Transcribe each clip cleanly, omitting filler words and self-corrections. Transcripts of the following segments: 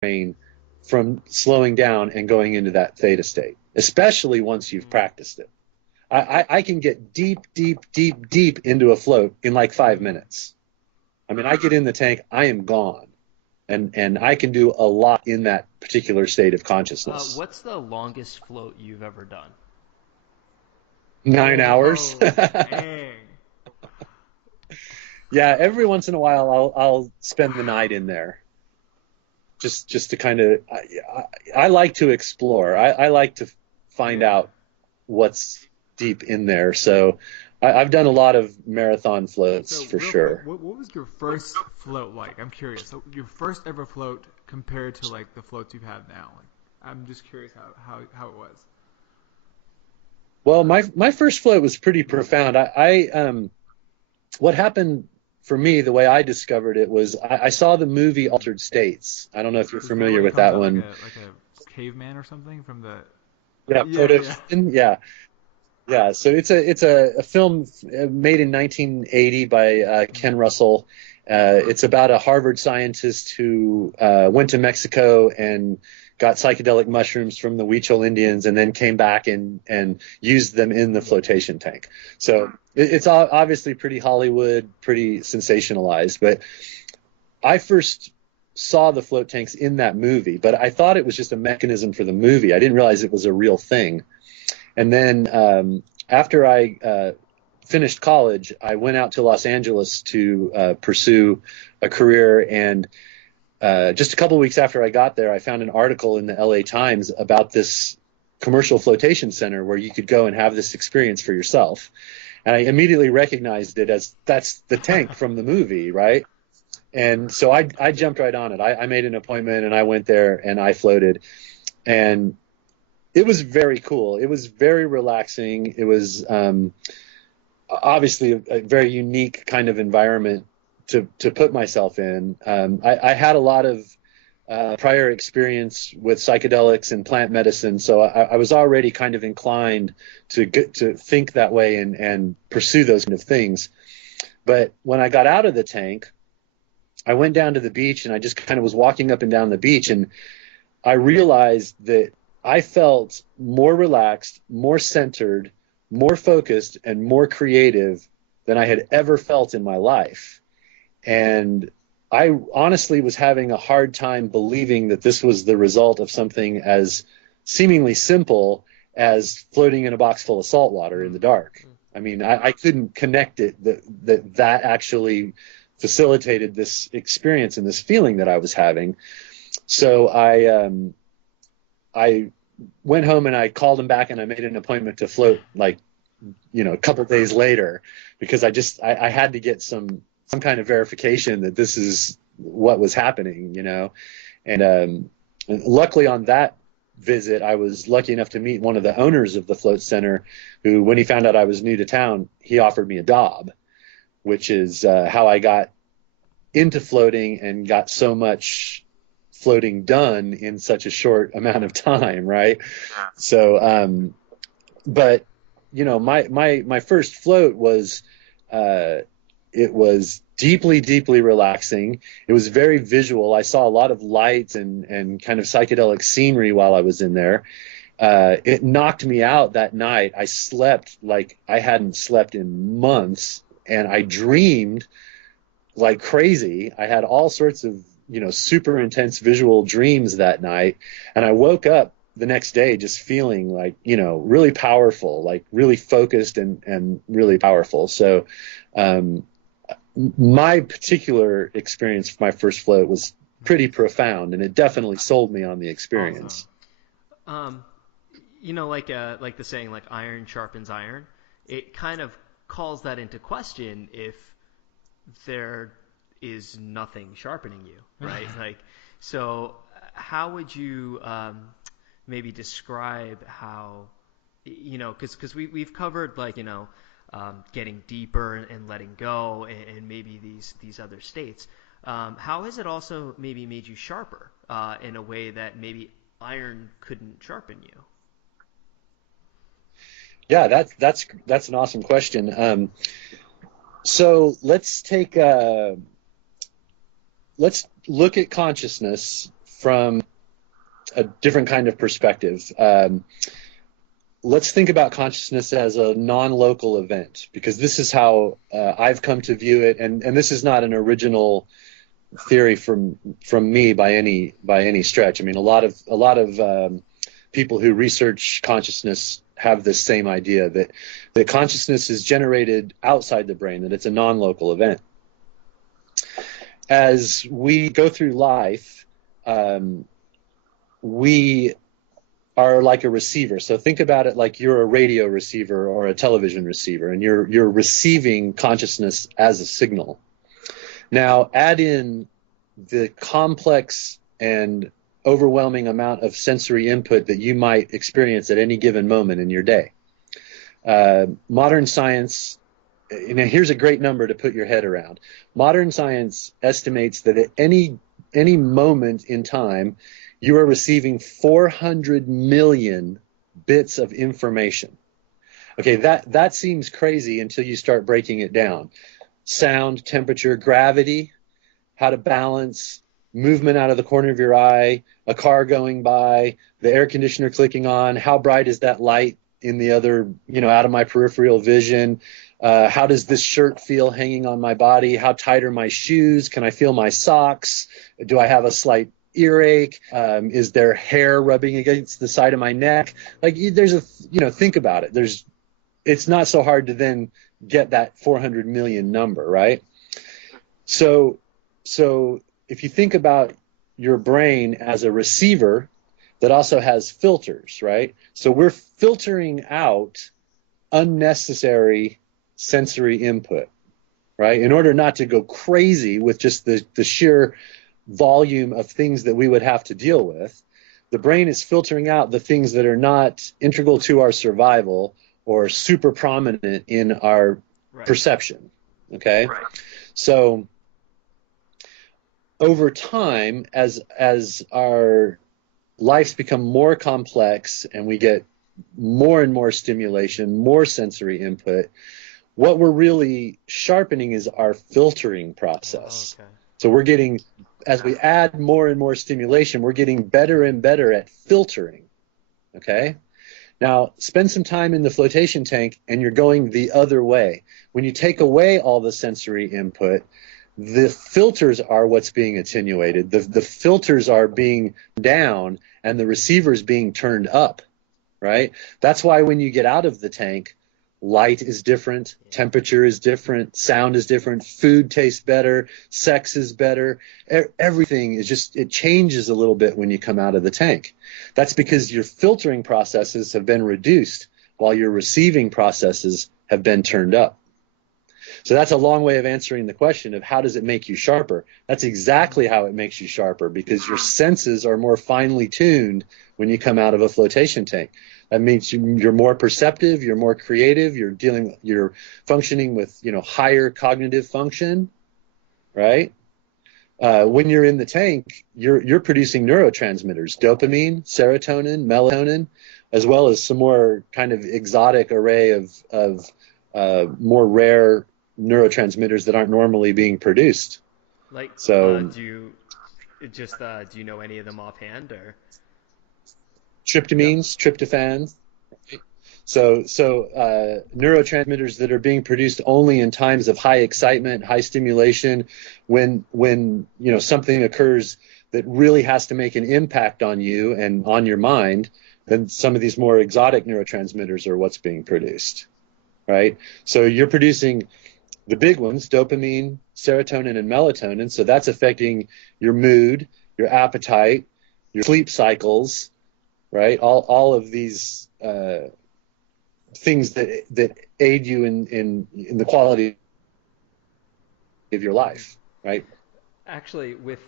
brain from slowing down and going into that theta state, especially once you've practiced it. I can get deep, deep, deep, deep into a float in like 5 minutes. I mean, I get in the tank, I am gone. And I can do a lot in that particular state of consciousness. What's the longest float you've ever done? 9 hours. Oh, dang. Yeah, every once in a while I'll spend the night in there. Just to kind of, I like to explore. I like to find out what's deep in there. So I've done a lot of marathon floats So for real sure. quick, what was your first float like? I'm curious. So your first ever float compared to like the floats you've had now. Like, I'm just curious how it was. Well, my first float was pretty profound. What happened for me, the way I discovered it was I saw the movie Altered States. I don't know if you're Is that familiar where he with comes that out one. like a caveman or something from the? Yeah, Yeah, yeah. Proto. Yeah, yeah. So it's a film made in 1980 by Ken Russell. It's about a Harvard scientist who went to Mexico and got psychedelic mushrooms from the Huichol Indians, and then came back and used them in the flotation tank. So it's obviously pretty Hollywood, pretty sensationalized. But I first saw the float tanks in that movie, but I thought it was just a mechanism for the movie. I didn't realize it was a real thing. And then after I finished college, I went out to Los Angeles to pursue a career. And just a couple of weeks after I got there, I found an article in the LA Times about this commercial flotation center where you could go and have this experience for yourself. And I immediately recognized it as that's the tank from the movie, right? And so I jumped right on it. I made an appointment and I went there and I floated. And it was very cool. It was very relaxing. It was obviously a very unique kind of environment to put myself in. I had a lot of prior experience with psychedelics and plant medicine, so I was already kind of inclined to think that way and pursue those kind of things. But when I got out of the tank, I went down to the beach and I just kind of was walking up and down the beach, and I realized that I felt more relaxed, more centered, more focused, and more creative than I had ever felt in my life. And I honestly was having a hard time believing that this was the result of something as seemingly simple as floating in a box full of salt water in the dark. I mean, I couldn't connect it that actually facilitated this experience and this feeling that I was having. So I went home and I called him back and I made an appointment to float like, a couple of days later, because I had to get some kind of verification that this is what was happening, and luckily on that visit, I was lucky enough to meet one of the owners of the float center who, when he found out I was new to town, he offered me a job, which is how I got into floating and got so much floating done in such a short amount of time, right? So, but my first float was it was deeply, deeply relaxing. It was very visual. I saw a lot of lights and kind of psychedelic scenery while I was in there. It knocked me out that night. I slept like I hadn't slept in months, and I dreamed like crazy. I had all sorts of, super intense visual dreams that night. And I woke up the next day just feeling like, really powerful, like really focused and really powerful. So, my particular experience for my first float was pretty profound, and it definitely sold me on the experience. Awesome. Like the saying, like iron sharpens iron. It kind of calls that into question if there is nothing sharpening you, right? So how would you maybe describe how, because we've covered getting deeper and letting go and maybe these other states. How has it also maybe made you sharper in a way that maybe iron couldn't sharpen you? Yeah, that's an awesome question. So let's look at consciousness from a different kind of perspective. Let's think about consciousness as a non-local event, because this is how I've come to view it, and this is not an original theory from me by any stretch. I mean, a lot of people who research consciousness have this same idea that consciousness is generated outside the brain, that it's a non-local event. As we go through life, we are like a receiver. So think about it like you're a radio receiver or a television receiver, and you're receiving consciousness as a signal. Now add in the complex and overwhelming amount of sensory input that you might experience at any given moment in your day. Modern science, here's a great number to put your head around. Modern science estimates that at any moment in time, you are receiving 400 million bits of information. Okay, that seems crazy until you start breaking it down. Sound, temperature, gravity, how to balance, movement out of the corner of your eye, a car going by, the air conditioner clicking on, how bright is that light in the other, out of my peripheral vision, how does this shirt feel hanging on my body, how tight are my shoes, can I feel my socks, do I have a slight earache, is there hair rubbing against the side of my neck? Like think about it. It's not so hard to then get that 400 million number, right? So if you think about your brain as a receiver that also has filters, right? So we're filtering out unnecessary sensory input, right? In order not to go crazy with just the sheer volume of things that we would have to deal with, the brain is filtering out the things that are not integral to our survival or super prominent in our perception, okay? Right. So over time, as our lives become more complex and we get more and more stimulation, more sensory input, what we're really sharpening is our filtering process. Oh, okay. So we're getting, as we add more and more stimulation, we're getting better and better at filtering, okay? Now, spend some time in the flotation tank and you're going the other way. When you take away all the sensory input, the filters are what's being attenuated. The filters are being down and the receiver's being turned up, right? That's why when you get out of the tank, light is different, temperature is different, sound is different, food tastes better, sex is better. Everything is just, it changes a little bit when you come out of the tank. That's because your filtering processes have been reduced while your receiving processes have been turned up. So that's a long way of answering the question of how does it make you sharper? That's exactly how it makes you sharper, because your senses are more finely tuned when you come out of a flotation tank. That means you're more perceptive, you're more creative, you're functioning with higher cognitive function, right? When you're in the tank, you're producing neurotransmitters, dopamine, serotonin, melatonin, as well as some more kind of exotic array of more rare neurotransmitters that aren't normally being produced. Like, so do you know any of them offhand, or? Tryptamines, tryptophan. So neurotransmitters that are being produced only in times of high excitement, high stimulation, when something occurs that really has to make an impact on you and on your mind, then some of these more exotic neurotransmitters are what's being produced, right? So you're producing the big ones, dopamine, serotonin, and melatonin, so that's affecting your mood, your appetite, your sleep cycles, right? All of these things that aid you in the quality of your life, right? Actually, with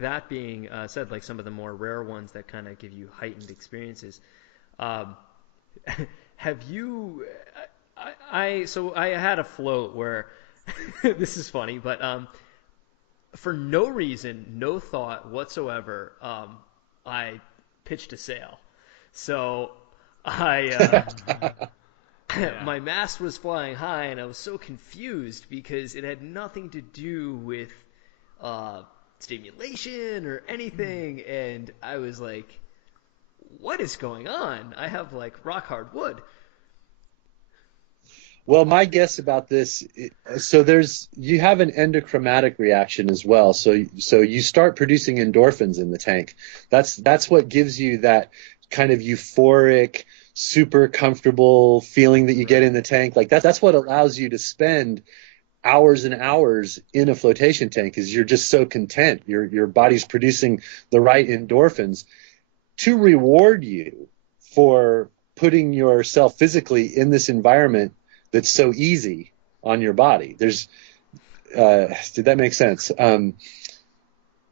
that being said, like some of the more rare ones that kind of give you heightened experiences, have you? So I had a float where this is funny, but for no reason, no thought whatsoever, I pitched a sail. So my mast was flying high, and I was so confused because it had nothing to do with stimulation or anything. And I was like, what is going on? I have like rock hard wood. Well, my guess about this, so you have an endochromatic reaction as well. So you start producing endorphins in the tank. That's what gives you that kind of euphoric, super comfortable feeling that you get in the tank. Like that's what allows you to spend hours and hours in a flotation tank, is you're just so content. Your body's producing the right endorphins to reward you for putting yourself physically in this environment that's so easy on your body. Did that make sense?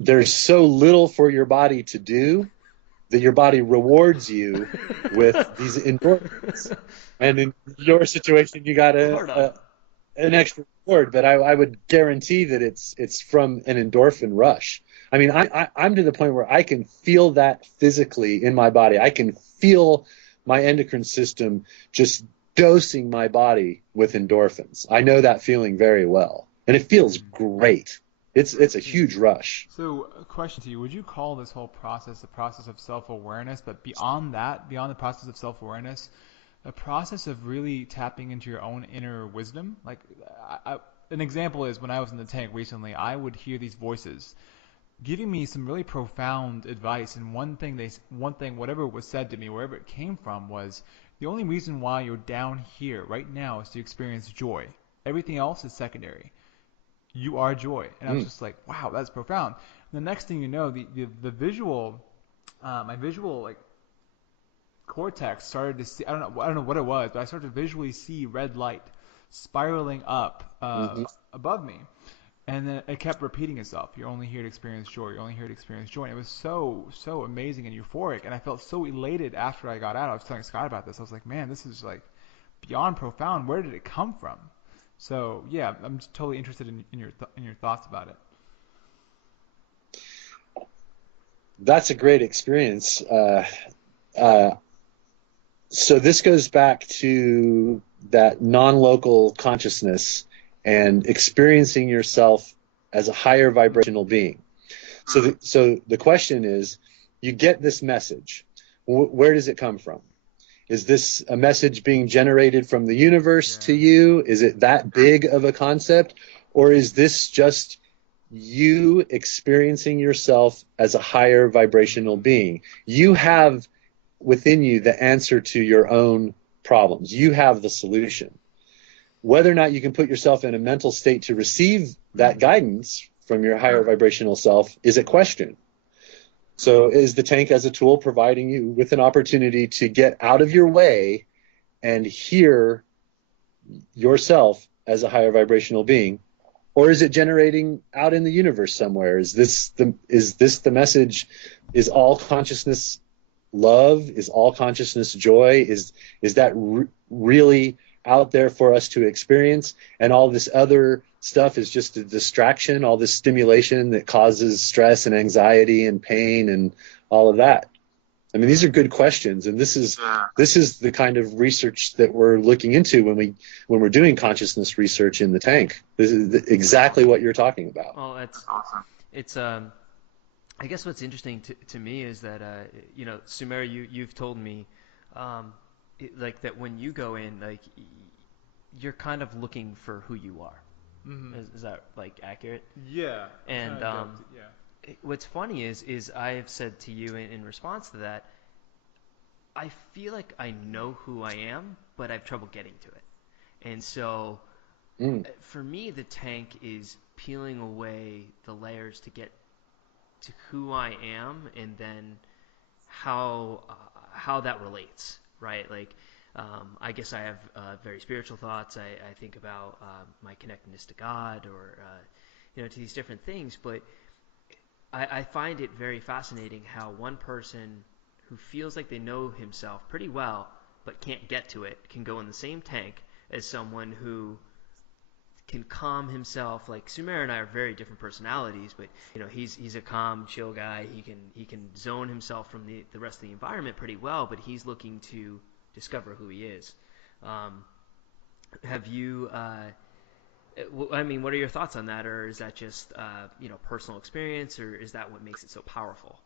There's so little for your body to do that your body rewards you with these endorphins. And in your situation, you got an extra reward, but I would guarantee that it's from an endorphin rush. I mean, I'm to the point where I can feel that physically in my body. I can feel my endocrine system just dosing my body with endorphins. I know that feeling very well, and it feels great. It's a huge rush. So, a question to you: would you call this whole process the process of self-awareness? But beyond that, beyond the process of self-awareness, a process of really tapping into your own inner wisdom? Like, an example is when I was in the tank recently, I would hear these voices giving me some really profound advice. And one thing, whatever was said to me, wherever it came from, was the only reason why you're down here right now is to experience joy. Everything else is secondary. You are joy. And I was just like, wow, that's profound. And the next thing you know, the visual, my visual like cortex started to see, I don't know what it was, but I started to visually see red light spiraling up above me. And then it kept repeating itself. You're only here to experience joy. You're only here to experience joy. And it was so amazing and euphoric. And I felt so elated after I got out. I was telling Scott about this. I was like, man, this is like beyond profound. Where did it come from? So yeah, I'm just totally interested in your thoughts about it. That's a great experience. So this goes back to that non-local consciousness and experiencing yourself as a higher vibrational being. So the question is, you get this message. Where does it come from? Is this a message being generated from the universe to you? Is it that big of a concept? Or is this just you experiencing yourself as a higher vibrational being? You have within you the answer to your own problems. You have the solution. Whether or not you can put yourself in a mental state to receive that guidance from your higher vibrational self is a question. So is the tank as a tool providing you with an opportunity to get out of your way and hear yourself as a higher vibrational being? Or is it generating out in the universe somewhere? Is this the message? Is all consciousness love? Is all consciousness joy? Is that really out there for us to experience, and all this other stuff is just a distraction, all this stimulation that causes stress and anxiety and pain and all of that? I mean, these are good questions, and this is the kind of research that we're looking into when we're doing consciousness research in the tank. This is exactly what you're talking about. Well, that's awesome. It's I guess what's interesting to me is that Sumer, you've told me like that when you go in, like you're kind of looking for who you are. Mm-hmm. Is that like accurate? Yeah. And what's funny is I have said to you in response to that, I feel like I know who I am, but I have trouble getting to it. And so for me, the tank is peeling away the layers to get to who I am, and then how that relates, right? Like, I guess I have very spiritual thoughts. I think about my connectedness to God, or to these different things. But I find it very fascinating how one person who feels like they know himself pretty well but can't get to it can go in the same tank as someone who can calm himself. Like Sumer and I are very different personalities, but he's a calm, chill guy. He can zone himself from the rest of the environment pretty well, but he's looking to discover who he is. Have you I mean, what are your thoughts on that, or is that just personal experience, or is that what makes it so powerful?